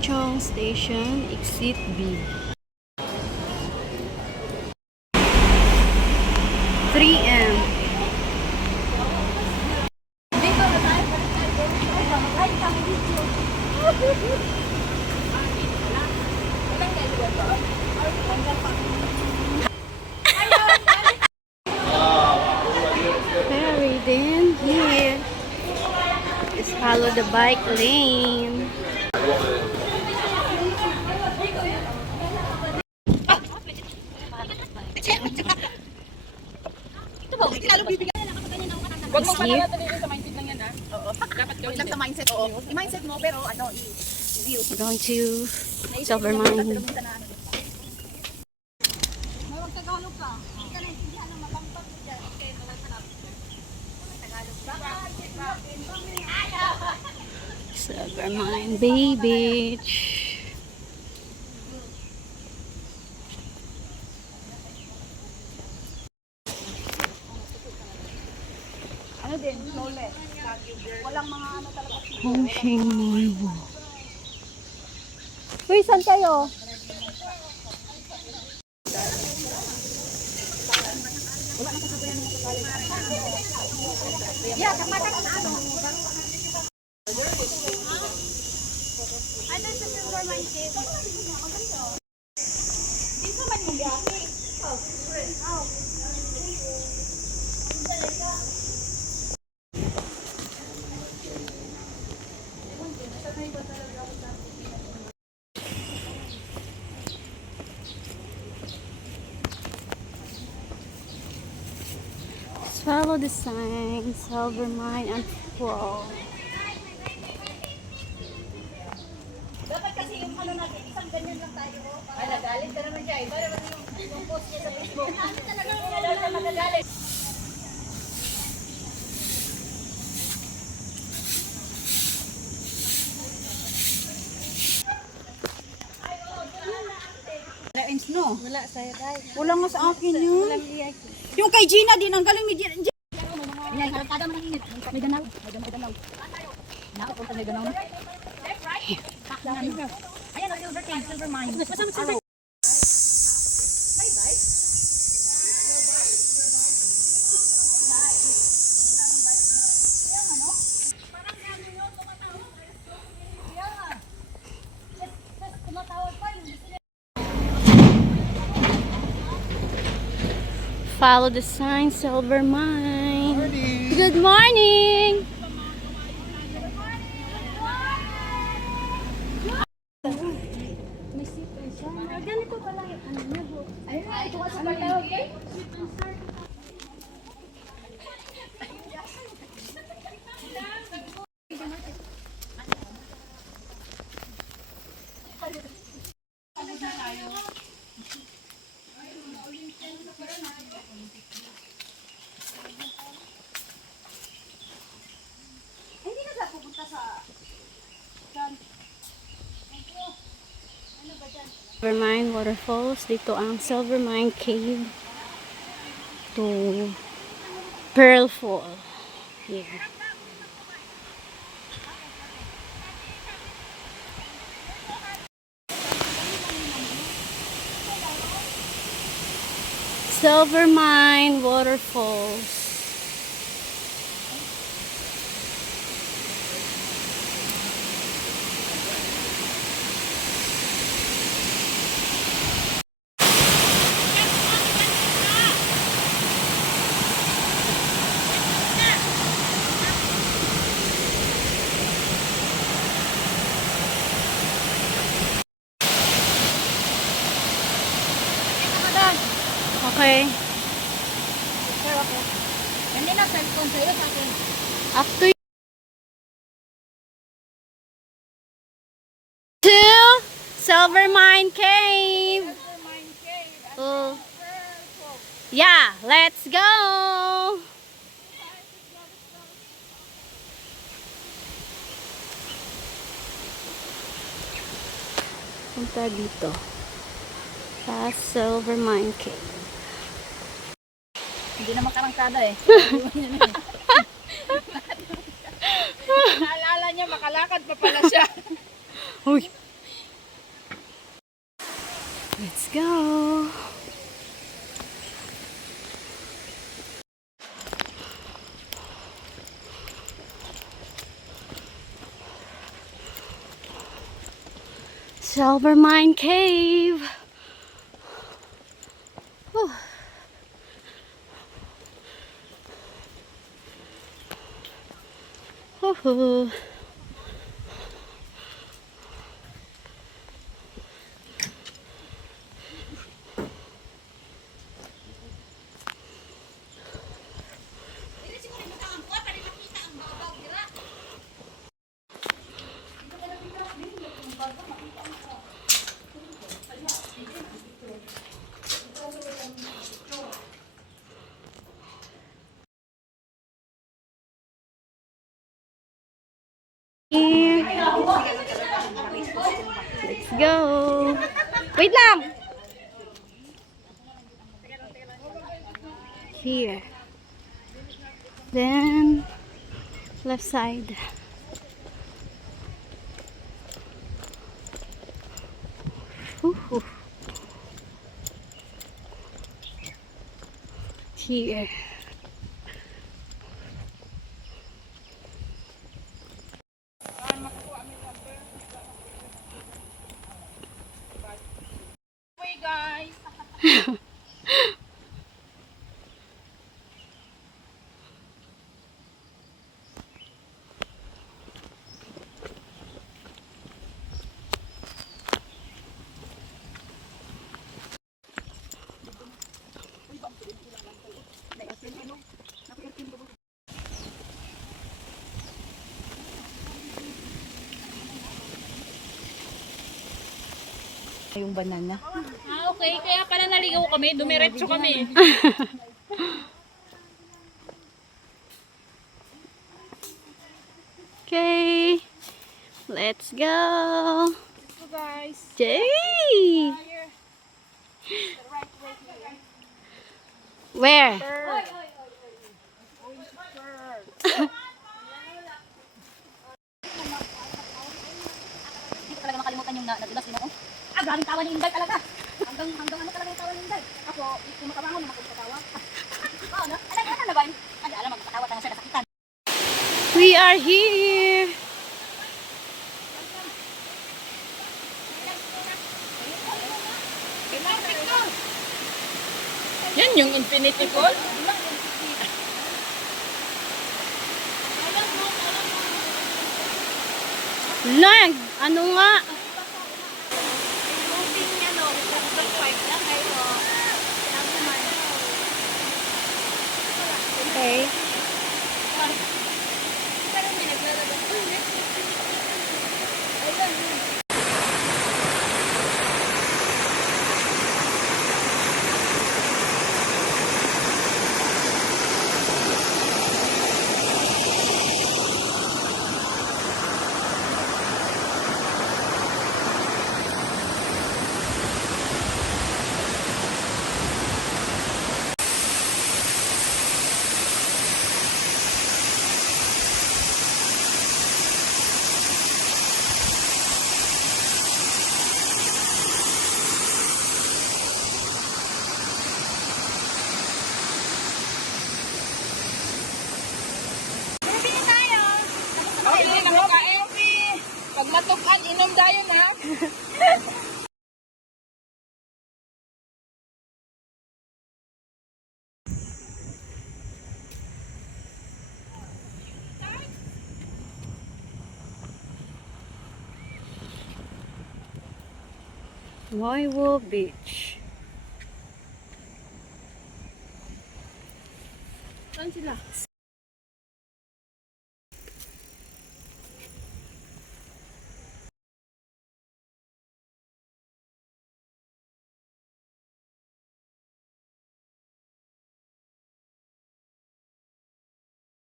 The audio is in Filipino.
Chong Station, Exit B. 3M. Very then here. Just follow the bike lane. Huwag mong panalatuloy sa mindset lang yan, ha? Oo. Dapat gawin lang sa mindset, oo. I-mindset mo, pero ano, i-view. We're going to Silvermine. Huwag Tagalog ka. Hindi ka naintindihan ng malampag mo dyan. Okay, huwag ka na. Tagalog ka. Silvermine Bay Beach. Ano din, flawless. Walang mga ano talaga. Hongsheng Mall. Uy, saan kayo? Yeah, kamata ka na ano. Ano sa Silvermine cave? Dito man yung biyahe. Follow the sign, Silvermine and Waterfall. Dapat kasi yung ano natin, isang ganyan lang tayo. Ay, nagalit ka naman siya. Iba naman yung post niya sa Facebook. Ano talaga yung daw siya magagalit? No. Wala sa'yo tayo. Wala nga sa akin yun. Yung kay Gina din, ang galing ni Gina. Yan, kada man ang init. May danaw. May danaw. Nakapunta may danaw. Left, right. Ayan, ang silver king, Silvermine. Arrow. Follow the sign, Silvermine. Good morning. Ganito pala yung ano niya, bro. Ayun, ito ka sa tawag, okay? Hindi na sa pupunta sa... Silvermine Waterfalls. Dito ang Silvermine Cave to Pearl Fall. Yeah. Silvermine Waterfalls. Okay. Sir, okay. Hindi na cellphone sa'yo sa akin. After to Silvermine Cave. Silvermine cave. Oh. Yeah, let's go. Punta dito sa Silvermine Cave. Hindi na makarangkada eh. Naalala niya, makalakad pa pala siya. Uy, Let's go. Silvermine Cave. Whew. Woohoo. Here. Let's go. Wait lang. Here. Then left side. Woohoo. Here. Guys. Yung banana. Okay. Kaya pala naligaw kami. Dumiretso kami. Okay. Let's go. So guys. Jay. Where? Hindi ko talaga makalimutan yung nadulas mo. Ah, galing tawa ni Inday talaga. Hanggang ano talaga yung tawa ni Inday. Ako, kung makabangon, makapagpatawa. Oo, no? Alam na ba? Alam, magpatawa tayo siya, nasakitan. We are here. Yan yung infinity pool. Lang, ano nga? Okay. Okay, na maka-MP. Pag matukan, inom tayo na. Waterfall Beach. Saan sila?